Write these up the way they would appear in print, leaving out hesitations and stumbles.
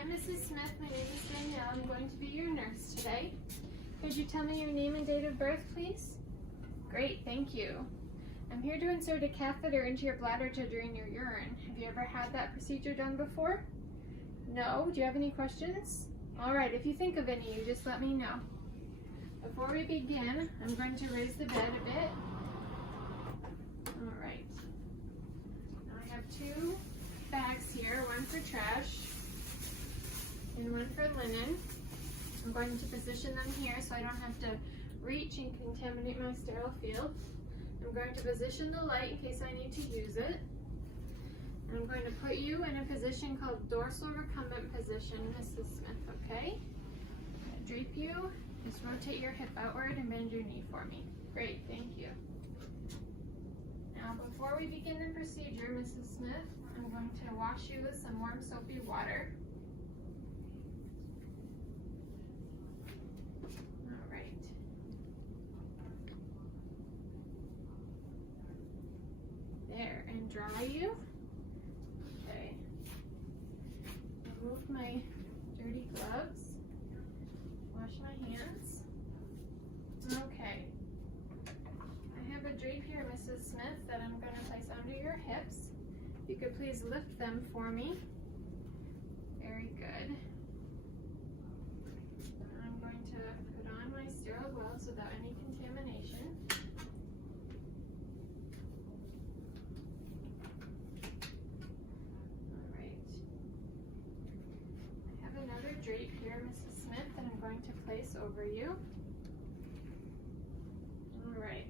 Hi, Mrs. Smith. My name is Danielle. I'm going to be your nurse today. Could you tell me your name and date of birth, please? Great, thank you. I'm here to insert a catheter into your bladder to drain your urine. Have you ever had that procedure done before? No? Do you have any questions? All right, if you think of any, you just let me know. Before we begin, I'm going to raise the bed a bit. All right. Now I have two bags here, one for trash and one for linen. I'm going to position them here so I don't have to reach and contaminate my sterile field. I'm going to position the light in case I need to use it. And I'm going to put you in a position called dorsal recumbent position, Mrs. Smith, okay? I'm going to drape you. Just rotate your hip outward and bend your knee for me. Great, thank you. Now, before we begin the procedure, Mrs. Smith, I'm going to wash you with some warm soapy water. All right. There, and dry you. Okay. Remove my dirty gloves. Wash my hands. Okay. I have a drape here, Mrs. Smith, that I'm going to place under your hips. If you could please lift them for me. Very good. I'm going to put on my sterile gloves without any contamination. All right. I have another drape here, Mrs. Smith, that I'm going to place over you. All right.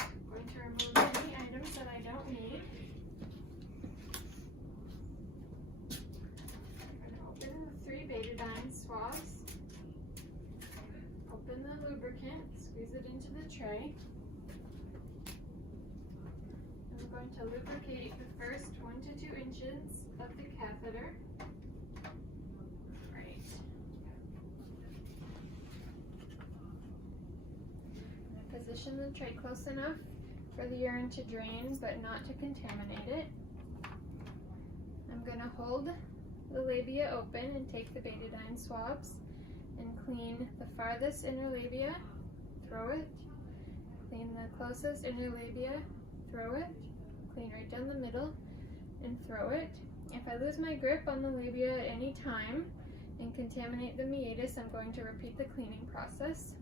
I'm going to remove any items that I don't need. I'm going to open the 3 betadine swabs. Open the lubricant, squeeze it into the tray. I'm going to lubricate the first 1 to 2 inches of the catheter. Position the tray close enough for the urine to drain, but not to contaminate it. I'm going to hold the labia open and take the betadine swabs and clean the farthest inner labia, throw it, clean the closest inner labia, throw it, clean right down the middle, and throw it. If I lose my grip on the labia at any time and contaminate the meatus, I'm going to repeat the cleaning process.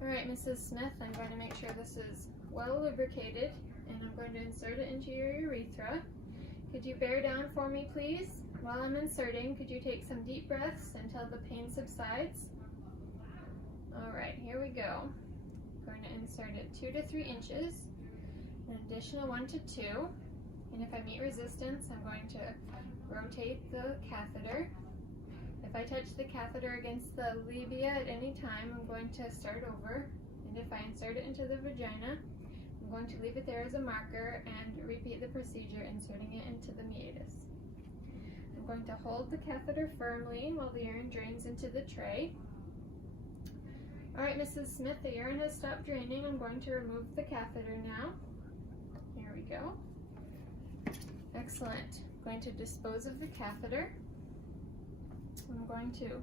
All right, Mrs. Smith, I'm going to make sure this is well lubricated, and I'm going to insert it into your urethra. Could you bear down for me, please? While I'm inserting, could you take some deep breaths until the pain subsides? All right, here we go. I'm going to insert it 2 to 3 inches, an additional 1 to 2, and if I meet resistance, I'm going to rotate the catheter. If I touch the catheter against the labia at any time, I'm going to start over. And if I insert it into the vagina, I'm going to leave it there as a marker and repeat the procedure, inserting it into the meatus. I'm going to hold the catheter firmly while the urine drains into the tray. All right, Mrs. Smith, the urine has stopped draining. I'm going to remove the catheter now. Here we go. Excellent. I'm going to dispose of the catheter. I'm going to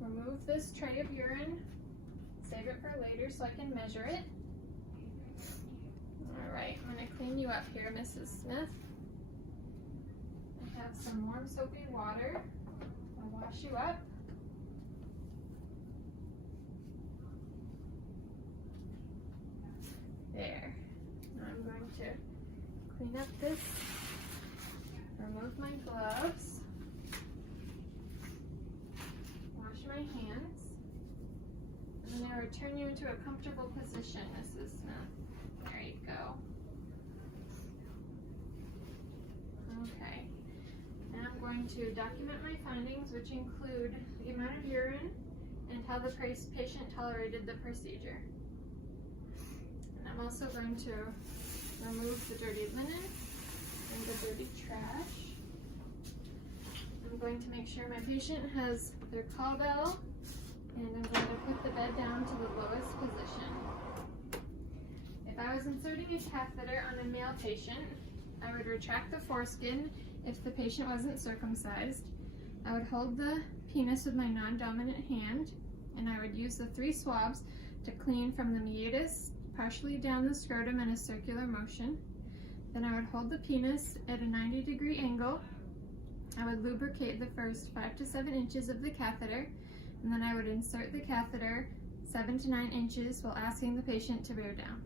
remove this tray of urine, save it for later so I can measure it. All right, I'm going to clean you up here, Mrs. Smith. I have some warm soapy water. I'll wash you up. There. Now I'm going to clean up this, remove my gloves. My hands. I'm going to return you into a comfortable position, Mrs. Smith. There you go. Okay. Now I'm going to document my findings, which include the amount of urine and how the patient tolerated the procedure. And I'm also going to remove the dirty linen and the dirty trash. I'm going to make sure my patient has their call bell, and I'm going to put the bed down to the lowest position. If I was inserting a catheter on a male patient, I would retract the foreskin if the patient wasn't circumcised. I would hold the penis with my non-dominant hand, and I would use the 3 swabs to clean from the meatus partially down the scrotum in a circular motion. Then I would hold the penis at a 90-degree angle. I would lubricate the first 5 to 7 inches of the catheter, and then I would insert the catheter 7 to 9 inches while asking the patient to bear down.